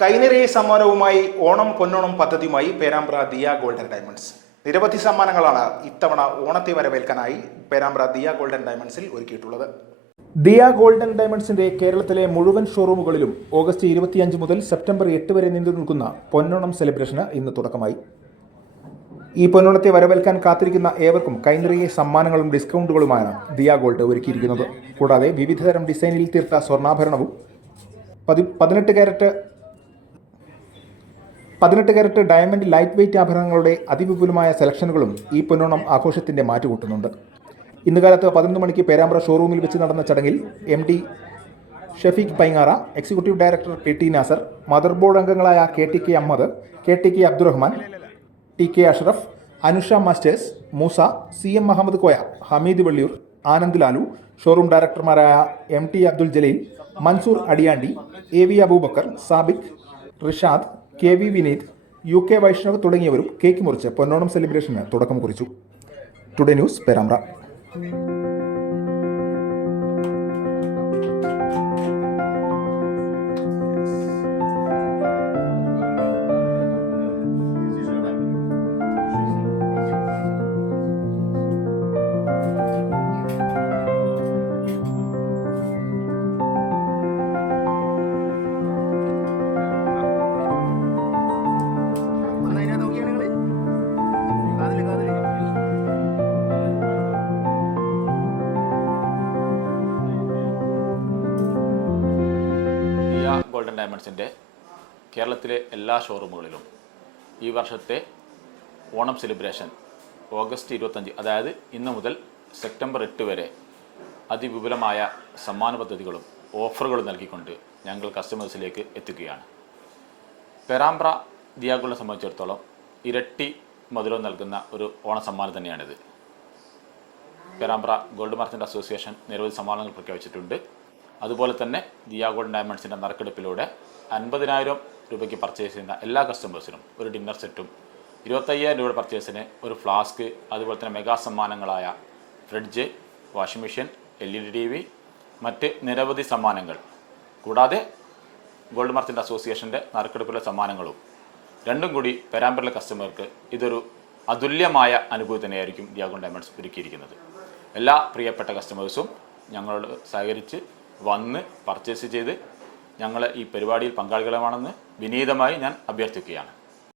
കൈനിറയെ സമ്മാനവുമായി ഓണം പൊന്നോണം പദ്ധതിയുമായി Perambra Diya golden diamonds. നിരവധി സമ്മാനങ്ങളാണ് ഇത്തവണ ഓണത്തെ വരവേൽക്കാനായി പേരാമ്പ്ര ദിയ ഗോൾഡൻ ഡയമണ്ട്സിൽ ഒരുക്കിയിട്ടുള്ളത്. ദിയ ഗോൾഡൻ ഡയമണ്ട്സിന്റെ കേരളത്തിലെ മുഴുവൻ ഷോറൂമുകളിലും ഓഗസ്റ്റ് ഇരുപത്തിയഞ്ച് മുതൽ സെപ്റ്റംബർ എട്ട് വരെ നീണ്ടു നിൽക്കുന്ന പൊന്നോണം സെലിബ്രേഷന് ഇന്ന് തുടക്കമായി. ഈ പൊന്നോണത്തെ വരവേൽക്കാൻ കാത്തിരിക്കുന്ന ഏവർക്കും കൈനിറയെ സമ്മാനങ്ങളും ഡിസ്കൗണ്ടുകളുമാണ് ദിയ ഗോൾഡ് ഒരുക്കിയിരിക്കുന്നത്. കൂടാതെ വിവിധതരം ഡിസൈനിൽ തീർത്ത സ്വർണാഭരണവും പതി പതിനെട്ട് ക്യാരറ്റ് പതിനെട്ട് കാരറ്റ് ഡയമണ്ട് ലൈറ്റ് വെയ്റ്റ് ആഭരണങ്ങളുടെ അതിവിപുലമായ സെലക്ഷനുകളും ഈ പൊന്നോണം ആഘോഷത്തിന്റെ മാറ്റുകൂട്ടുന്നുണ്ട്. ഇന്ന് കാലത്ത് പതിനൊന്ന് മണിക്ക് പേരാമ്പ്ര ഷോറൂമിൽ വെച്ച് നടന്ന ചടങ്ങിൽ M D Shafeeq Paingara executive director K T Nasar mother board അംഗങ്ങളായ K T K Ahammed K T K Abdurahman T K Ashraf Anusha masters Moosa C M Muhammad Koya Hameed Velliyoor Anand Lalu showroom ഡയറക്ടർമാരായ M T Abdul Jaleel Mansoor Adiyandi A V Abubacker Sabiq Rishad K V Vineeth U K Vaishnav തുടങ്ങിയവരും cake മുറിച്ച് പൊന്നോണം സെലിബ്രേഷന് തുടക്കം കുറിച്ചു. Today news Perambra. ഡയമണ്ട്സിന്റെ കേരളത്തിലെ എല്ലാ ഷോറൂമുകളിലും ഈ വർഷത്തെ Onam celebration August ഇരുപത്തഞ്ച് അതായത് ഇന്ന് മുതൽ സെപ്റ്റംബർ എട്ട് വരെ അതിവിപുലമായ സമ്മാന പദ്ധതികളും ഓഫറുകളും നൽകിക്കൊണ്ട് ഞങ്ങൾ കസ്റ്റമേഴ്സിലേക്ക് എത്തിക്കുകയാണ് പെരാമ്പ്ര ദിയാഗുളെ സംബന്ധിച്ചിടത്തോളം ഇരട്ടി മധുരം നൽകുന്ന ഒരു ഓണ സമ്മാനം തന്നെയാണിത്. പെരാമ്പ്ര ഗോൾഡ് മാർച്ചന്റ് അസോസിയേഷൻ നിരവധി സമ്മാനങ്ങൾ പ്രഖ്യാപിച്ചിട്ടുണ്ട്. അതുപോലെ തന്നെ ദിയാ ഗോൾഡ് ഡയമണ്ട്സിന്റെ നറുക്കെടുപ്പിലൂടെ അൻപതിനായിരം രൂപയ്ക്ക് പർച്ചേസ് ചെയ്യുന്ന എല്ലാ കസ്റ്റമേഴ്സിനും ഒരു ഡിന്നർ സെറ്റും ഇരുപത്തയ്യായിരം രൂപയുടെ പർച്ചേസിന് ഒരു ഫ്ലാസ്ക് അതുപോലെ തന്നെ mega സമ്മാനങ്ങളായ fridge washing machine L E D TV V മറ്റ് നിരവധി സമ്മാനങ്ങൾ. കൂടാതെ ഗോൾഡ് മർച്ചന്റ് അസോസിയേഷന്റെ നറുക്കെടുപ്പിലെ സമ്മാനങ്ങളും. രണ്ടും കൂടി പെരാമ്പറിലെ കസ്റ്റമർക്ക് ഇതൊരു അതുല്യമായ അനുഭൂതി തന്നെയായിരിക്കും ഡിയാഗോൺ ഡയമണ്ട്സ് ഒരുക്കിയിരിക്കുന്നത്. എല്ലാ പ്രിയപ്പെട്ട കസ്റ്റമേഴ്സും ഞങ്ങളോട് സഹകരിച്ച് വന്ന് പർച്ചേസ് ചെയ്ത് ഞങ്ങൾ ഈ പരിപാടിയിൽ പങ്കാളികളാണെന്ന് വിനീതമായി ഞാൻ അഭ്യർത്ഥിക്കുകയാണ്.